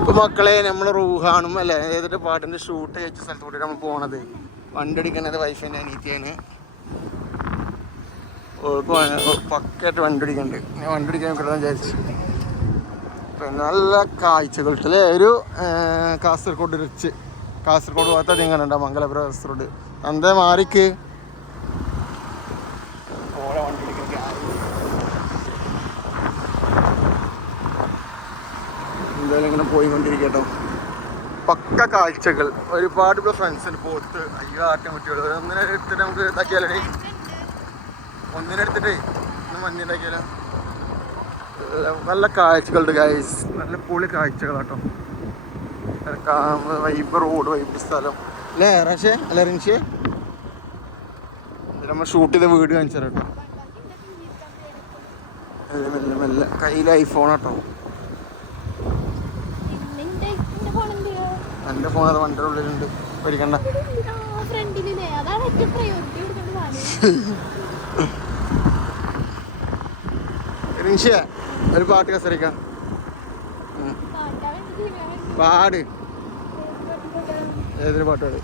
ഇപ്പൊ മക്കളെ നമ്മൾ റൂഹാണും അല്ലെ ഏതൊരു പാട്ടിന്റെ ഷൂട്ട് ചെയ്ത സ്ഥലത്തോട്ട് നമ്മൾ പോണത്. വണ്ടടിക്കണത് വൈഫിന്റെ അനീത്തിയാണ് ഓൾക്ക് പക്കായിട്ട് ഓ വണ്ടടിക്കണ്ട്. ഞാൻ വണ്ടടിക്കാൻ കിട്ടണം വിചാരിച്ചു. നല്ല കാഴ്ചകൾ അല്ലേ? ഒരു കാസർഗോഡ് റിച്ച് കാസർഗോഡ് ഭാഗത്ത് അധികം ഉണ്ടാവും മംഗലപുരം കാസർഗോഡ്. അന്തേ മാറിക്ക്. എന്തായാലും ഇങ്ങനെ പോയിക്കൊണ്ടിരിക്കട്ടോ. പക്ക കാഴ്ചകൾ. ഒരുപാട് ഇവിടെ ഫ്രണ്ട്സ് ഉണ്ട്. പോത്ത് അയ്യോ ആട്ടം കുട്ടികൾ ഒന്നിനെ എടുത്തിട്ട് നമുക്ക് ഇതാക്കിയാലേ ഒന്നിനെ എടുത്തിട്ടേ? ഒന്ന് മഞ്ഞിണ്ടാക്കിയാലോ നല്ല- കാഴ്ചകളുണ്ട് ഗൈസ് നല്ല പൊളി കാഴ്ചകളാട്ടോ. വൈബ് റോഡ് വൈബ് സ്ഥലം. അല്ലേ റഷേ അല്ലേ റിൻഷേ? നമ്മൾ ഷൂട്ട് ചെയ്ത വീട് കാണിച്ചു തരാം കേട്ടോ. മെല്ലെ മെല്ലെ മെല്ലെ. കയ്യിൽ ഐഫോൺ കേട്ടോ എന്റെ ഫോൺ അത് വണ്ടിയുടെ ഉള്ളിലുണ്ട്. പേടിക്കണ്ട. റിൻഷിയ ഒരു പാട്ട് കസരിക്കാം പാട്. ഏതൊരു പാട്ട് പാട്?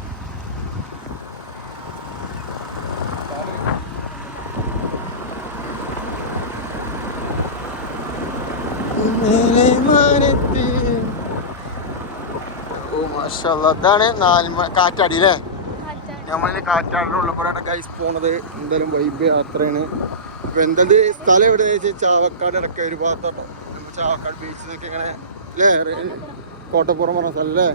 ഓ മാഷാ അല്ലാ. അതാണ് നാല് കാറ്റാടി അല്ലേ. നമ്മളിന് ഉള്ള ഉള്ളപ്പോഴാണ് ഗൈസ് പോണത്. എന്തായാലും വൈബ് യാത്രയാണ്. അപ്പൊ എന്തത്? സ്ഥലം എവിടെ വെച്ചാൽ ചാവക്കാട് ഇടയ്ക്ക് ഒരു ഭാഗത്തോട്ടോ നമ്മൾ ചാവക്കാട് ബീച്ചിൽ നിന്നൊക്കെ ഇങ്ങനെ അല്ലേ? കോട്ടപ്പുറം പറഞ്ഞ സ്ഥലം അല്ലേ?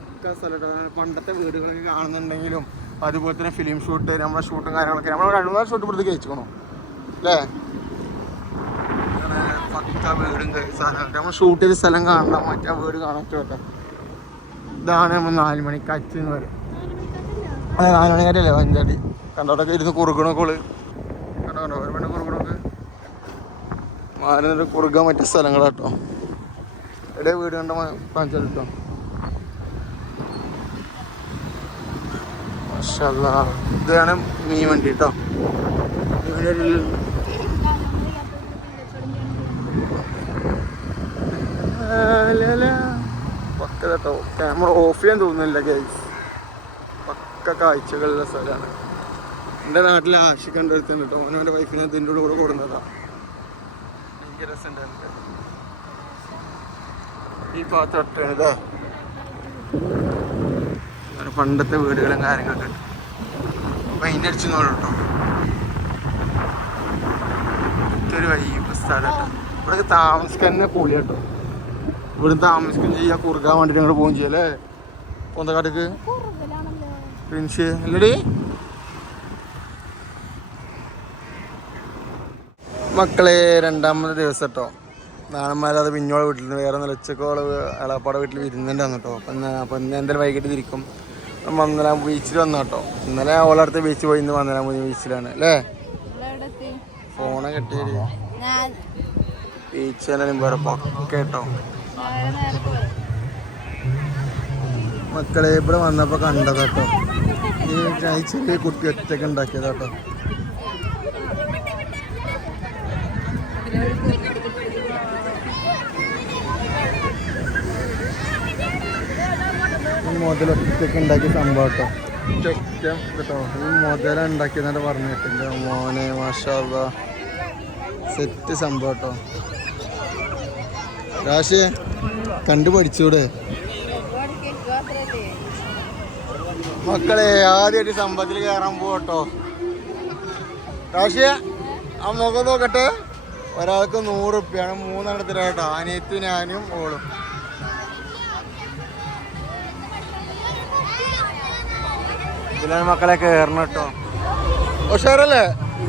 ഒക്കെ സ്ഥലം പണ്ടത്തെ വീടുകളൊക്കെ കാണുന്നുണ്ടെങ്കിലും അതുപോലെ തന്നെ ഫിലിം ഷൂട്ട് നമ്മളെ ഷൂട്ടും കാര്യങ്ങളൊക്കെ. നമ്മൾ രണ്ട് മൂന്നാൽ ഷൂട്ട് ഇവിടുത്തെ കഴിച്ചോണോ അല്ലേ? പക്ക വീടും സ്ഥലം നമ്മൾ ഷൂട്ട് ചെയ്ത സ്ഥലം കാണണം. മറ്റേ വീട് കാണാൻ പറ്റുമല്ലോ ഇതാണ് നമ്മൾ നാല് മണിക്കാറ്റ് എന്ന് പറയും. അതെ നാല് മണിക്കാറ്റല്ലേ? വഞ്ചാടി കണ്ടോട്ടൊക്കെ ഇരുന്ന് കുറുക്കണക്കോൾ കണ്ടോ കണ്ടോ ഒരു മണി കുറുക്കണൊക്കെ? മാറിന്നിട്ട് കുറുക്കാൻ പറ്റിയ സ്ഥലങ്ങളാട്ടോ. എവിടെ വീട് കണ്ട കാണിച്ചാലിട്ടോ മാഷല്ലാ ഇതാണ് മീൻ വണ്ടി കേട്ടോ കേട്ടോ. ക്യാമറ ഓഫ് ചെയ്യാൻ തോന്നുന്നില്ല ഗൈസ് പക്ക കാഴ്ചകളുള്ള സ്ഥലമാണ്. എന്റെ നാട്ടിൽ ആഷിക്ക് അടുത്ത് കേട്ടോ. ഓനോന്റെ വൈഫിനെ ഇതിന്റെ കൂടെ കൊടുന്നതാ എനിക്ക് രസമുണ്ടായിരുന്നു ഈ പാത്രം പണ്ടത്തെ വീടുകളും കാര്യങ്ങളൊക്കെ. ഉണ്ട് പെയിന്റ് അടിച്ചു നോളൂ കേട്ടോ ഇതൊരു വൈബ് സ്ഥലം ഇവിടെ താമസിക്കാൻ തന്നെ കേട്ടോ. ഇവിടെ താമസിക്കുകയും ചെയ്യാം. കുറുക്കാൻ വേണ്ടിയിട്ട് അങ്ങോട്ട് പോവുകയും ചെയ്യാം അല്ലേ? പൊന്തക്കാട്ടേക്ക്. പ്രിൻസ് അല്ലടി? മക്കളെ രണ്ടാമത്തെ ദിവസം കേട്ടോ നാളന്മാരെ അത് പിന്നോളെ വീട്ടിൽ നിന്ന് വേറെ നിലച്ചക്കോൾ അളപ്പാടെ വീട്ടിൽ വിരുന്നുണ്ടായിരുന്നു കേട്ടോ അപ്പം ഇന്ന് അപ്പം ഇന്ന് എന്തായാലും വൈകിട്ട് തിരിക്കും. മന്ദലാം ബീച്ചിൽ വന്നു കേട്ടോ ഇന്നലെ ഓളടുത്ത് ബീച്ച് പോയി ഇന്ന് മന്ദലാം ബീച്ചിലാണ്. അല്ലേ? ഫോണ് കെട്ടിയത് ബീച്ച് തന്നെ വേറെ പൊക്കെ കേട്ടോ പോയി. മക്കളെ ഇവിടെ വന്നപ്പോൾ കണ്ടത് കേട്ടോ. ഈ ചെറിയ കുട്ടി ഒറ്റയ്ക്ക് ഉണ്ടാക്കിയത് കേട്ടോ. ഈ മുതൽ ഒറ്റയ്ക്ക് ഉണ്ടാക്കിയ സംഭവം കേട്ടോ. ഒറ്റ കേട്ടോ. ഈ മുതല പറഞ്ഞിട്ടില്ല മോനെ മാഷാ സെറ്റ് സംഭവം കേട്ടോ. രാശേ കണ്ടു പഠിച്ചൂടെ? മക്കളെ ആദ്യമായിട്ട് സമ്പത്തിൽ കയറാൻ പോട്ടോ രാശിയ ആ മുഖം നോക്കട്ടെ. ഒരാൾക്ക് നൂറ് റുപ്യാണ് മൂന്നെണ്ണത്തിന് കേട്ടോ അനിയത്തി ഞാനും ഓളും. ഇതിലാണ് മക്കളെ കയറണം കേട്ടോ. ഉഷാറല്ലേ?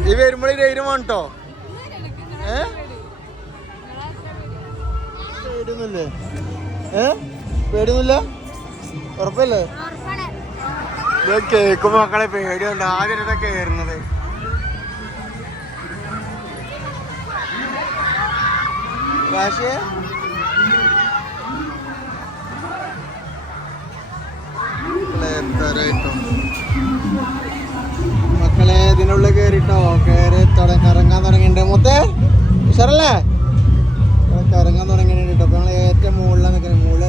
ഈ വരുമ്പോഴേ ധൈര്യം വേണം കേട്ടോ ഏ? പേടിയൊന്നുമില്ലേ? ഏ? പേടിയൊന്നുമില്ല? ഉറപ്പല്ലേ? കേൾക്കുമ്പോ മക്കളെ പേടിയുണ്ട്. ആദ്യം കയറുന്നത് കാശേ മക്കളെ ഇതിനുള്ളിൽ കേറിട്ടോ. കയറി കറങ്ങാൻ തുടങ്ങിയിട്ടുണ്ട്. മുത്തേ ഉഷാറല്ലേ? കറങ്ങാൻ തുടങ്ങിയിട്ടുണ്ട് കേട്ടോ അപ്പൊ ഞങ്ങൾ ഏറ്റവും നിൽക്കുന്നത് മുകളിലെ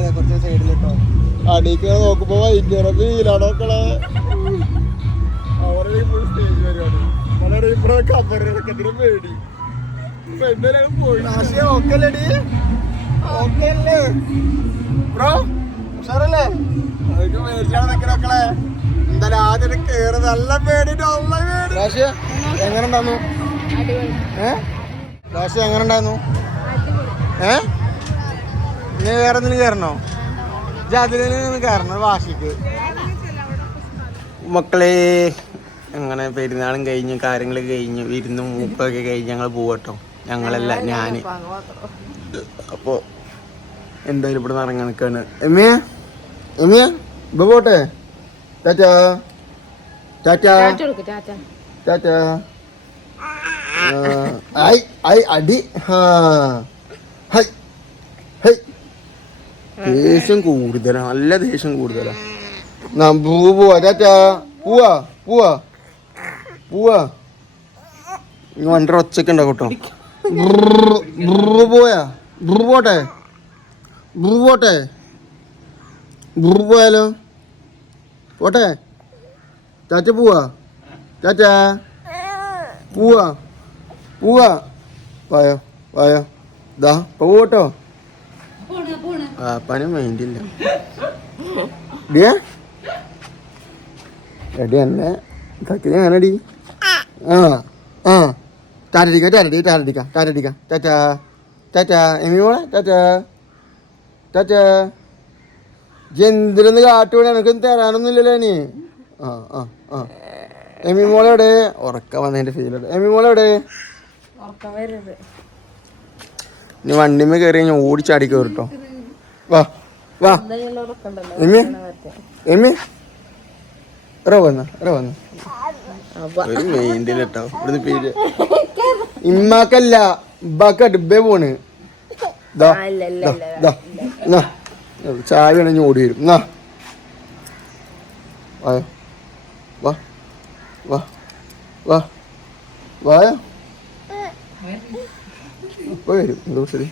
നോക്കുമ്പോ അവരുടെ ഇപ്പോൾ സ്റ്റേജ് പരിപാടി. വളരെ ഇവിടെ കബറടക്കത്തിന് പേടി. ഇപ്പൊ എന്തായാലും പോയി. ആശയ ഓക്കെ അല്ലേടി ഓക്കെ അല്ലേ ബ്രോ ഉഷാറല്ലേ? അവർക്ക് പേടിച്ചാണ് നിൽക്കണ മക്കളെ. എന്തായാലും ആദ്യം കേറി. നല്ല പേടി നല്ല പേടി. രാശിയ എങ്ങനെ ഉണ്ടായിരുന്നു? അടിപൊളി. ഏ? രാശിയ എങ്ങനെ ഉണ്ടായിരുന്നു? ഏ? ഇനി വേറെ എന്തെങ്കിലും കയറണോ? വാശിക്ക്. മക്കളെ അങ്ങനെ പെരുന്നാളും കഴിഞ്ഞ് കാര്യങ്ങൾ കഴിഞ്ഞ് വിരുന്നും മൂപ്പൊക്കെ കഴിഞ്ഞ് ഞങ്ങൾ പോവട്ടോ. ഞങ്ങളല്ല ഞാൻ. അപ്പോ എന്തായാലും ഇവിടെ നിന്ന് ഇറങ്ങാൻ നിൽക്കാണ് എമ്മിയ എമ്മിയ ഇപ്പൊ പോട്ടെ? ടാറ്റാ ടാറ്റാ. ചാറ്റാ ആയി ഐ അടി. ഹൈ ഹൈ ദേഷ്യം കൂടുതലാ നല്ല ദേഷ്യം കൂടുതലാ. പൂ പോവാ ടാറ്റാ. പോവാ പോവാ. പോവാ. ഇനി വണ്ടി ഒച്ചക്ക് ഉണ്ടാവും കേട്ടോ? ബ്രൂ പോയാ. ബ്രൂ പോട്ടെ. ബ്രൂ പോട്ടെ. ബ്രൂ പോയാലോ? പോട്ടെ. ചാച്ച പോവാ. ചാച്ച പോവാ. പോവാ. വായോ വായോ. ദാ പോട്ടോ പാപ്പാനും മൈൻഡില്ല എടി എന്നെ തക്കി ഞാനടി? ആ ആ. ടാറ്റടിക്ക ടാറ്റടി ടാറ്റടിക്ക ടാറ്റടിക്ക ടാറ്റ ടാറ്റ എമി പോളെ ടാറ്റ ടാറ്റ. എന്തിനൊന്ന് കാട്ടുകൂടെ എനിക്കൊന്നും തരാനൊന്നുമില്ലല്ലോ നീ ആ ആ ആ. എമി മോളെവിടെ ഉറക്ക വന്നതിന്റെ ഫീലുണ്ട് എമി മോളെവിടെ ഉറക്കം വരരുത് ഇനി വണ്ടിമേ കയറി കഴിഞ്ഞാൽ ഓടിച്ചാടി കയറി കേട്ടോ വാ വാ. എമ്മി? എമ്മി? ഒരു ഇവിടുന്ന് പേര്. ഇമ്മാക്കല്ല ഇമ്മാക്ക ഡിബേ പോണ്. ചായ വേണമെങ്കിൽ ഓടി വരും. എന്നാ. വായോ വാ വാ വാ. വായോ? വരും എന്തോ ശരി.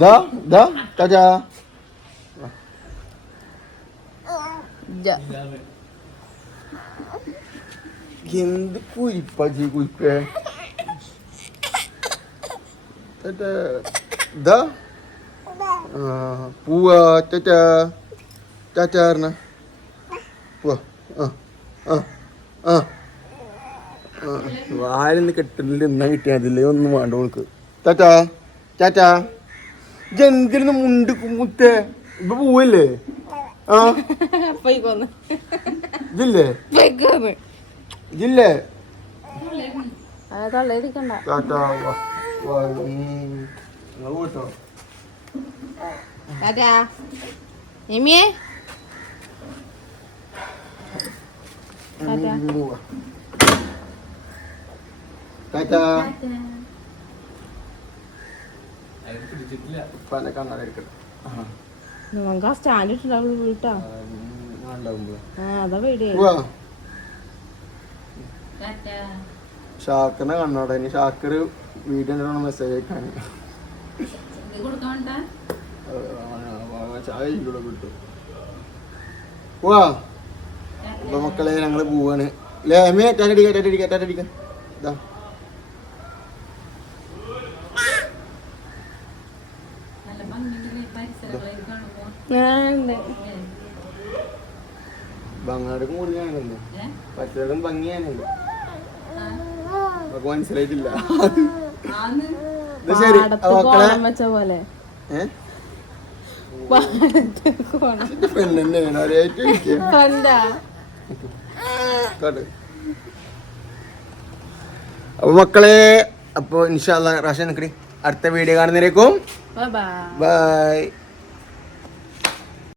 ദാ ദാ ടാറ്റാ എന്ത് കുരിപ്പാച്ചി കുരിപ്പേ ആ, പോവാ ടാറ്റാ പറഞ്ഞ പോവാ ആ ആ ആ. വാലിന്ന് കെട്ടില്ല എന്നാ കിട്ടിയാൽ അതില്ലേ ഒന്നും വേണ്ട ഓൾക്ക്. ടാറ്റാ ടാറ്റാ എന്തിനു മുണ്ട് മുത്തേ ഇപ്പൊ പോവല്ലേ? ആ? ഇതില്ലേ? ഇതില്ലേ. ഇങ്ങൾ പോട്ടോ ടാറ്റാ എമിയെ? ടാറ്റാ. പോവാ ടാറ്റാ ഉപ്പാന്റെ നമുക്ക് ആ വീട്ടാ അതാ കണ്ണോടെ ഇനി ഷാക്കർ വീഡിയോ മെസ്സേജ് അയക്കാൻ. ചായ കിട്ടും. വാ അപ്പൊ മക്കളെ ഞങ്ങൾ പോവാണ്. ലേമേ ടാറ്റടിക്ക ടാറ്റടിക്ക ഇതാ. ബങ്ങാടും കൂടുതലാണല്ലോ പച്ചതും ഭംഗിയാണല്ലോ നമുക്ക് മനസ്സിലായിട്ടില്ല. ശരി. പാടത്ത് അപ്പൊ മക്കളെ. പോലെ. അപ്പൊ മക്കളെ അപ്പൊ ഇൻഷാല്ല റാഷൻ നിക്കടി അടുത്ത വീഡിയോ കാണുന്നതിലേക്കും ബൈ.